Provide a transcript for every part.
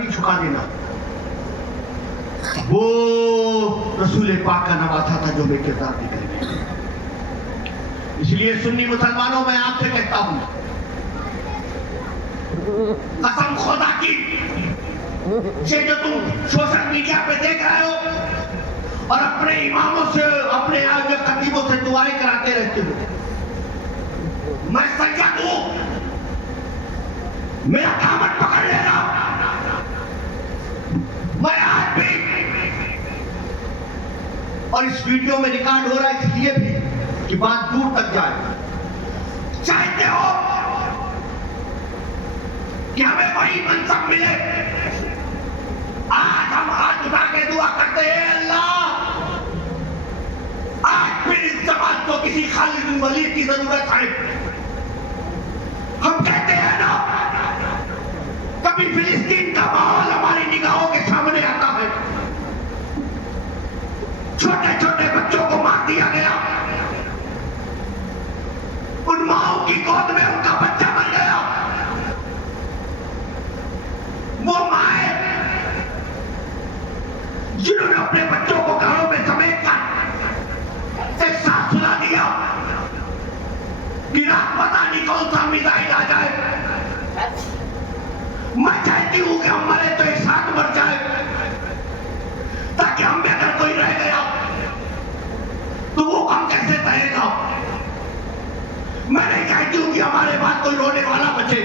گردن نہیں جھکا دینا. وہ رسول پاک کا نواسا تھا جو میں کردار نکل گیا. اس لیے سنی مسلمانوں میں آپ سے کہتا ہوں, قسم خدا کی, یہ جو تم سوشل میڈیا پہ دیکھ رہے ہو اور اپنے اماموں سے, اپنے خطیبوں سے دعائیں کراتے رہتے ہو, میں سجاد ہوں, میرا دامن پکڑ لینا. میں آج بھی, اور اس ویڈیو میں ریکارڈ ہو رہا ہے اس لیے بھی کہ بات دور تک جائے, چاہتے ہو کہ ہمیں وہی منصب ملے. آج ہم ہاتھ اٹھا کے دعا کرتے ہیں, اللہ آج پھر اس جماعت کو کسی خالد بن ولید کی ضرورت ہے. ہم کہتے ہیں نا, کبھی فلسطین کا ماحول ہماری نگاہوں کے سامنے آتا ہے, چھوٹے چھوٹے بچوں کو مار دیا گیا, ان ماؤں کی گود میں ان کا بچہ مر گیا. وہ مائیں جنہوں نے اپنے بچوں کو گھروں میں سمیٹ کر ایک ساتھ سلا دیا کہ رات پتہ نہیں کون سا میزائل آ جائے. میں چاہتی ہوں کہ ہم مرے تو ایک ساتھ مر جائے, تاکہ ہم میں اگر کوئی رہ گیا تو وہ کام کیسے سہے گا. میں نہیں چاہتی ہوں کہ ہمارے بعد کوئی رونے والا بچے.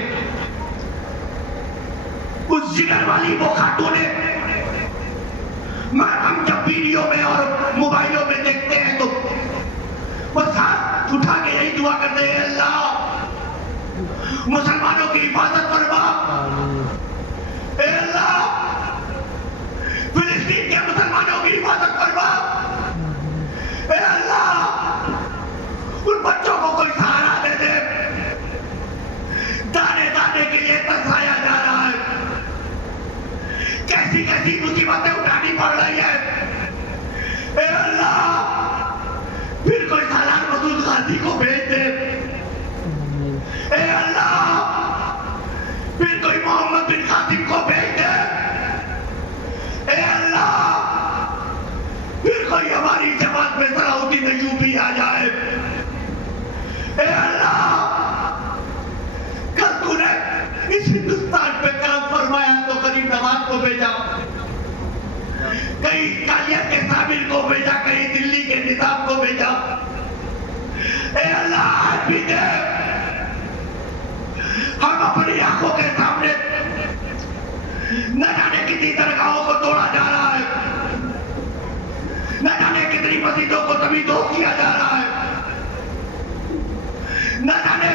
اس جگر والی وہ خاتونیں, ہم جب ویڈیو میں اور موبائلوں میں دیکھتے ہیں تو بس ہاتھ اٹھا کے یہی دعا کرتے ہیں, اللہ مسلمانوں کی حفاظت فرما, اے اللہ فلسطین کے مسلمانوں کی حفاظت فرما, اے اللہ ان بچوں کو کوئی سہارا دے دے. دانے دانے کے لیے ترسایا جا رہا ہے, کیسی کیسی مصیبتیں اٹھانی پڑ رہی ہے. اے اللہ پھر کوئی سالار مسعود غازی کو بھیج دے. اے اللہ پھر کوئی محمد بن قاسم کو بھیج دے. اے اللہ پھر کوئی ہماری جماعت میں صلاح ایوبی آ جائے. اے اللہ کل تو نے اس ہندوستان پہ کام فرمایا تو غریب نواز کو بھیجا, کہیں کالیت کے سامر کو بھیجا, کہیں دلی کے نظام کو بھیجا. اے اللہ آج بھی دے, ہم اپنی آنکھوں کے سامنے نہ جانے کتنی درگاہوں کو توڑا جا رہا ہے, نہ جانے کتنی مسجدوں کو تمیدوز کیا جا رہا ہے, نہ جانے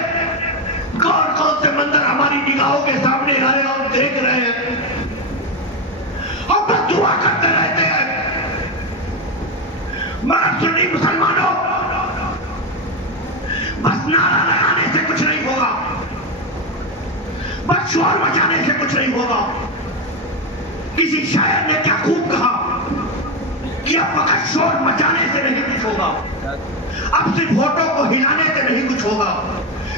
کون کون سے منظر ہماری نگاہوں کے سامنے آ رہے ہیں, ہم دیکھ رہے ہیں. ہم بس دعا کرتے رہتے ہیں. مگر سنی مسلمانوں, بس نعرہ لگانے سے کچھ نہیں ہوگا, بس شور مچانے سے کچھ نہیں ہوگا. کسی شاعر نے کیا خوب کہا کہ اب فقط شور مچانے سے نہیں کچھ ہوگا, اب صرف ہوٹوں کو ہلانے سے نہیں کچھ ہوگا.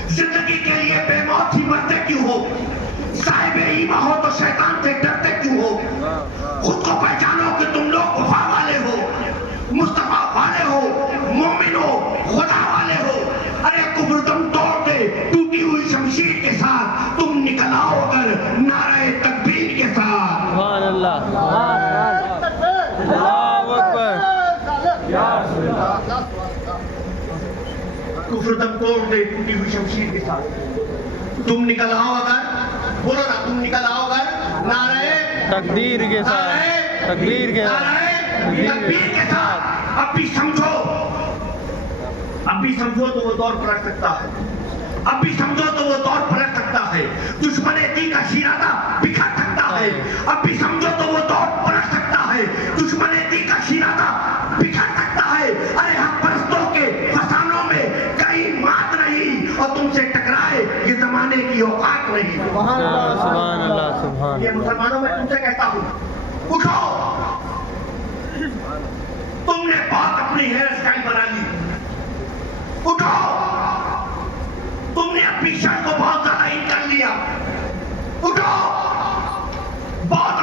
زندگی کے لیے بے موت ہی مرتے کیوں ہو, صاحب ایمان ہو تو شیطان سے ڈرتے کیوں ہو. خود کو پہچانو کہ تم لوگ وفا والے ہو, مصطفیٰ والے ہو, مومن ہو, خدا والے ہو. ارے کفر تم توڑ دے ٹوٹی ہوئی شمشیر کے ساتھ, تم نکل آؤ اگر نعرہ تکبیر کے ساتھ. سبحان اللہ, اللہ اکبر. کفر تم توڑ دے ٹوٹی ہوئی شمشیر کے ساتھ, تم نکل آؤ اگر, بولو نا, تم نکل آؤ اگر نعرہ تقدیر کے ساتھ, تقدیر کے تکبیر کے ساتھ. اب بھی سمجھو, اب بھی سمجھو تو وہ دور پلٹ سکتا ہے, اب بھی سمجھو تو وہ دور پلٹ سکتا ہے. دشمن دی کا شیرازہ بکھر سکتا ہے, اب بھی سمجھو تو وہ دور پلٹ سکتا ہے. دشمن دی کا شیرازہ بکھر سکتا ہے. ارے حق پرستوں کے فسانوں میں کہیں مات نہیں, اور تم سے ٹکرائے یہ زمانے کی اوقات نہیں. سبحان اللہ, سبحان. یہ مسلمانوں میں تم سے کہتا ہوں, اٹھو. تم نے بہت اپنی ہیئر اسٹائل بنا لی, اٹھو. تم نے اپنی شرٹ کو بہت زیادہ ان کر لیا, اٹھو. بہت